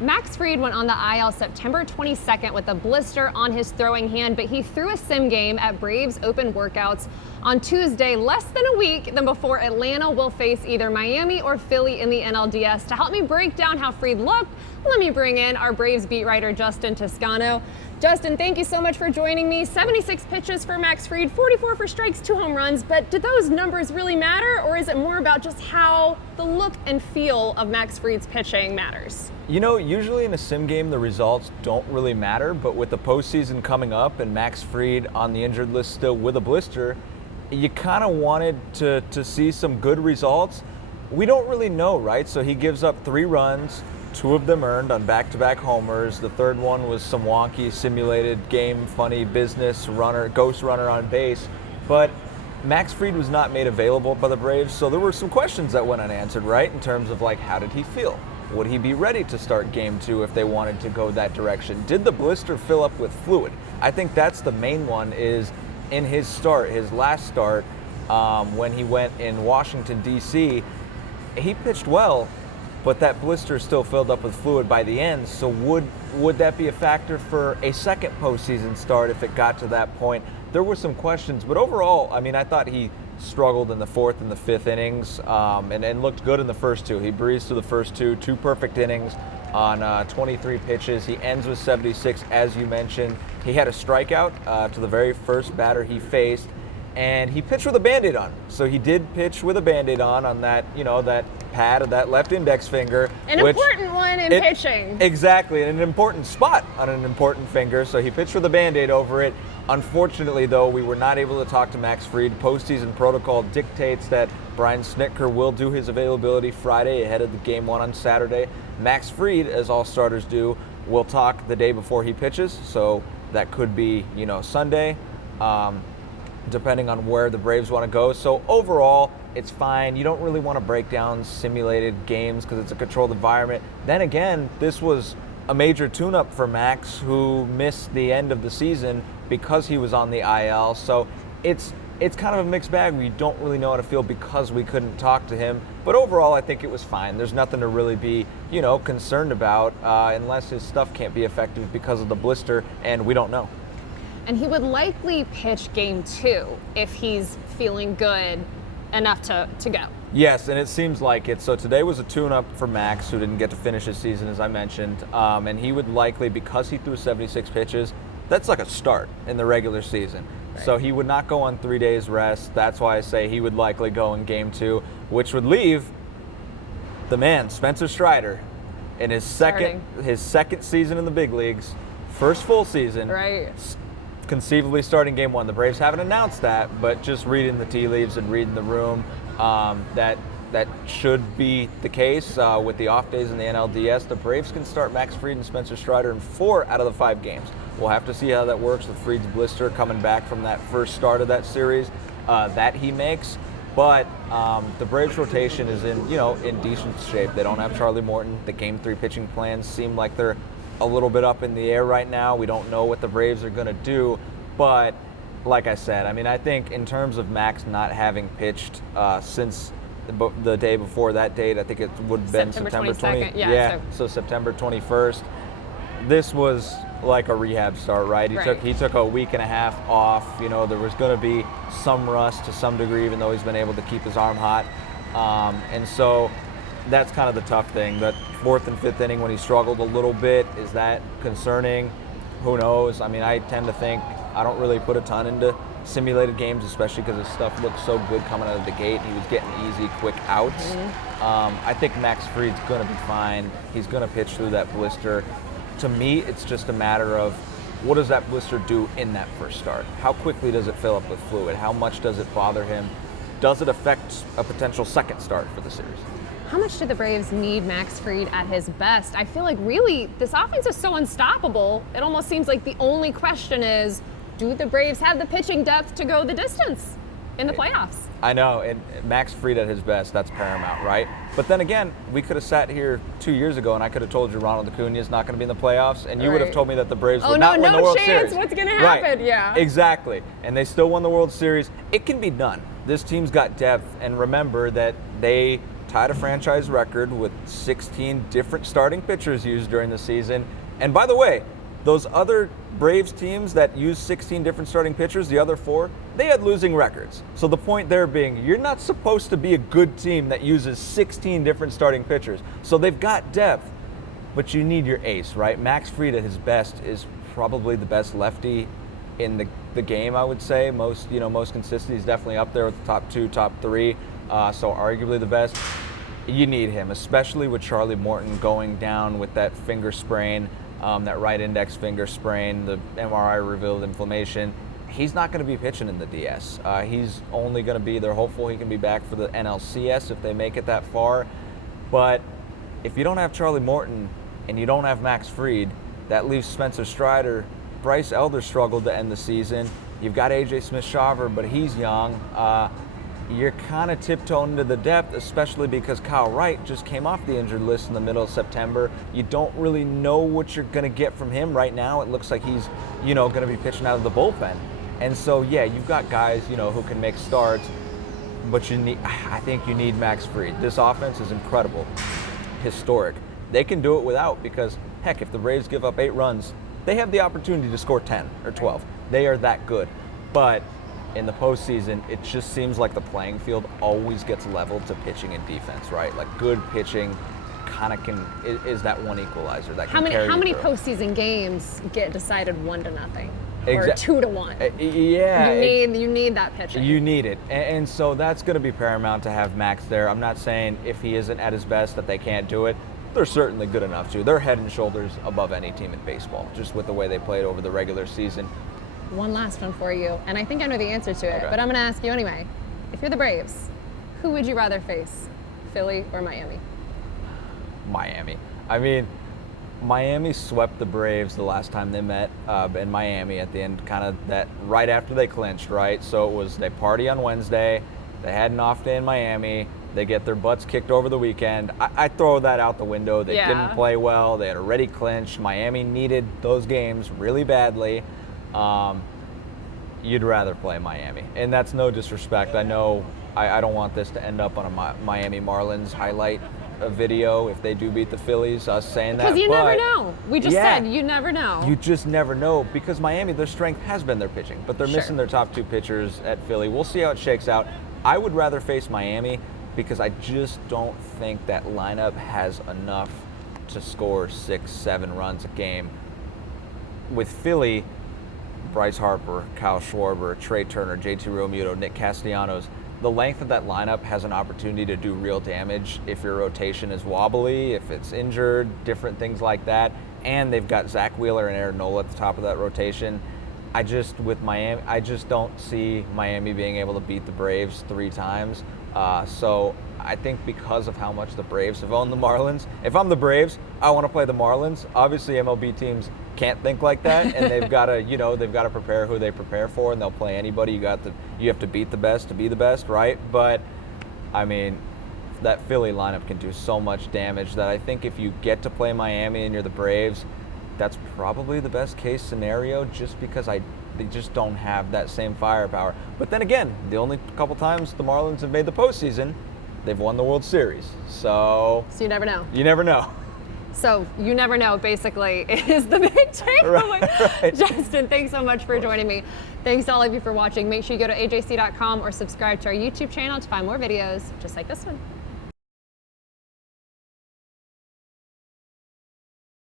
Max Fried went on the IL September 22nd with a blister on his throwing hand, but he threw a sim game at Braves Open workouts on Tuesday, less than a week than before Atlanta will face either Miami or Philly in the NLDS. To help me break down how Fried looked, let me bring in our Braves beat writer, Justin Toscano. Justin, thank you so much for joining me. 76 pitches for Max Fried, 44 for strikes, 2 home runs. But do those numbers really matter, or is it more about just how the look and feel of Max Fried's pitching matters? You know, usually in a sim game, the results don't really matter. But with the postseason coming up and Max Fried on the injured list still with a blister, you kind of wanted to see some good results. We don't really know, right? So he gives up 3 runs. 2 of them earned on back-to-back homers. The third one was some wonky simulated game, funny business runner, ghost runner on base. But Max Fried was not made available by the Braves, so there were some questions that went unanswered, right? In terms of like, how did he feel? Would he be ready to start game 2 if they wanted to go that direction? Did the blister fill up with fluid? I think that's the main one. Is in his start, his last start, when he went in Washington, D.C., he pitched well, but that blister still filled up with fluid by the end. So would that be a factor for a second postseason start if it got to that point? There were some questions, but overall, I mean, I thought he struggled in the 4th and the 5th innings, and looked good in the first 2. He breezed through the first 2 perfect innings on 23 pitches. He ends with 76, as you mentioned. He had a strikeout to the very first batter he faced, and he pitched with a Band-Aid on. So he did pitch with a Band-Aid on that, that pad of that left index finger. An important one in pitching. Exactly, and an important spot on an important finger. So he pitched with a Band-Aid over it. Unfortunately, though, we were not able to talk to Max Fried. Postseason protocol dictates that Brian Snitker will do his availability Friday ahead of the game 1 on Saturday. Max Fried, as all starters do, will talk the day before he pitches. So that could be, Sunday, depending on where the Braves want to go. So overall, it's fine. You don't really want to break down simulated games because it's a controlled environment. Then again, this was a major tune-up for Max, who missed the end of the season because he was on the IL. So it's kind of a mixed bag. We don't really know how to feel because we couldn't talk to him. But overall, I think it was fine. There's nothing to really be, concerned about unless his stuff can't be effective because of the blister, and we don't know. And he would likely pitch game 2 if he's feeling good enough to go. Yes, and it seems like it. So today was a tune-up for Max, who didn't get to finish his season, as I mentioned. And he would likely, because he threw 76 pitches, that's like a start in the regular season. Right. So he would not go on 3 days rest. That's why I say he would likely go in game 2, which would leave the man, Spencer Strider, in his second season in the big leagues, first full season. Right. Conceivably starting game 1. The Braves haven't announced that, but just reading the tea leaves and reading the room, that should be the case. With the off days in the NLDS, the Braves can start Max Fried and Spencer Strider in 4 out of the 5 games. We'll have to see how that works with Fried's blister coming back from that first start of that series that he makes. But the Braves rotation is in decent shape. They don't have Charlie Morton. The game 3 pitching plans seem like they're a little bit up in the air right now. We don't know what the Braves are going to do, but like I said, I mean, I think in terms of Max not having pitched since the day before that date, I think it would have been September 20th. Yeah, so September 21st. This was like a rehab start, right? He took a week and a half off. There was going to be some rust to some degree, even though he's been able to keep his arm hot. And so that's kind of the tough thing. That 4th and 5th inning when he struggled a little bit, is that concerning? Who knows? I mean, I tend to think I don't really put a ton into simulated games, especially because his stuff looked so good coming out of the gate. He was getting easy, quick outs. I think Max Fried's going to be fine. He's going to pitch through that blister. To me, it's just a matter of what does that blister do in that first start? How quickly does it fill up with fluid? How much does it bother him? Does it affect a potential second start for the series? How much do the Braves need Max Fried at his best? I feel like really this offense is so unstoppable. It almost seems like the only question is, do the Braves have the pitching depth to go the distance in the playoffs? I know, and Max Fried at his best, that's paramount, right? But then again, we could have sat here 2 years ago and I could have told you Ronald Acuna is not going to be in the playoffs, and you would have told me that the Braves would not win the World Series. What's going to happen? Right. Yeah. Exactly. And they still won the World Series. It can be done. This team's got depth, and remember that they tied a franchise record with 16 different starting pitchers used during the season. And by the way, those other Braves teams that used 16 different starting pitchers, the other 4, they had losing records. So the point there being, you're not supposed to be a good team that uses 16 different starting pitchers. So they've got depth, but you need your ace, right? Max Fried at his best is probably the best lefty in the game, I would say. Most consistent. He's definitely up there with the top 2, top 3. So arguably the best. You need him, especially with Charlie Morton going down with that finger sprain, that right index finger sprain, the MRI revealed inflammation. He's not going to be pitching in the DS. He's only going to be, they're hopeful he can be back for the NLCS if they make it that far. But if you don't have Charlie Morton and you don't have Max Fried, that leaves Spencer Strider. Bryce Elder struggled to end the season. You've got AJ Smith-Shawver, but he's young. You're kind of tiptoeing into the depth, especially because Kyle Wright just came off the injured list in the middle of September. You don't really know what you're going to get from him right now. It looks like he's, going to be pitching out of the bullpen. And so, yeah, you've got guys, who can make starts, but I think you need Max Fried. This offense is incredible, historic. They can do it without because, heck, if the Braves give up 8 runs, they have the opportunity to score 10 or 12. They are that good. But in the postseason, it just seems like the playing field always gets leveled to pitching and defense, right? Like good pitching kind of is that one equalizer that can carry you How many through. postseason games get decided 1-0 or 2-1? Yeah, you need that pitching. You need it, and so that's going to be paramount to have Max there. I'm not saying if he isn't at his best that they can't do it. They're certainly good enough to. They're head and shoulders above any team in baseball, just with the way they played over the regular season. One last one for you, and I think I know the answer to it, Okay. but I'm going to ask you anyway. If you're the Braves, who would you rather face, Philly or Miami? Miami. I mean, Miami swept the Braves the last time they met in Miami at the end, kind of that right after they clinched, right? So it was they party on Wednesday, they had an off day in Miami, they get their butts kicked over the weekend. I throw that out the window. They didn't play well. They had already clinched. Miami needed those games really badly. You'd rather play Miami. And that's no disrespect. I know I don't want this to end up on a Miami Marlins highlight video if they do beat the Phillies, us saying that. Because you never know. We just said you never know. You just never know because Miami, their strength has been their pitching, but they're missing their top 2 pitchers at Philly. We'll see how it shakes out. I would rather face Miami because I just don't think that lineup has enough to score 6-7 runs a game. With Philly, Bryce Harper, Kyle Schwarber, Trey Turner, JT Realmuto, Nick Castellanos, the length of that lineup has an opportunity to do real damage if your rotation is wobbly, if it's injured, different things like that. And they've got Zach Wheeler and Aaron Nola at the top of that rotation. With Miami, I just don't see Miami being able to beat the Braves 3 times. So I think because of how much the Braves have owned the Marlins, if I'm the Braves, I want to play the Marlins. Obviously, MLB teams can't think like that, and they've got to prepare who they prepare for, and they'll play anybody. You have to beat the best to be the best, right? But I mean, that Philly lineup can do so much damage that I think if you get to play Miami and you're the Braves, that's probably the best case scenario, just because they just don't have that same firepower. But then again, the only couple times the Marlins have made the postseason, they've won the World Series. So you never know. You never know. So you never know, basically, is the big takeaway. Right. Justin, thanks so much for joining me. Thanks to all of you for watching. Make sure you go to ajc.com or subscribe to our YouTube channel to find more videos just like this one.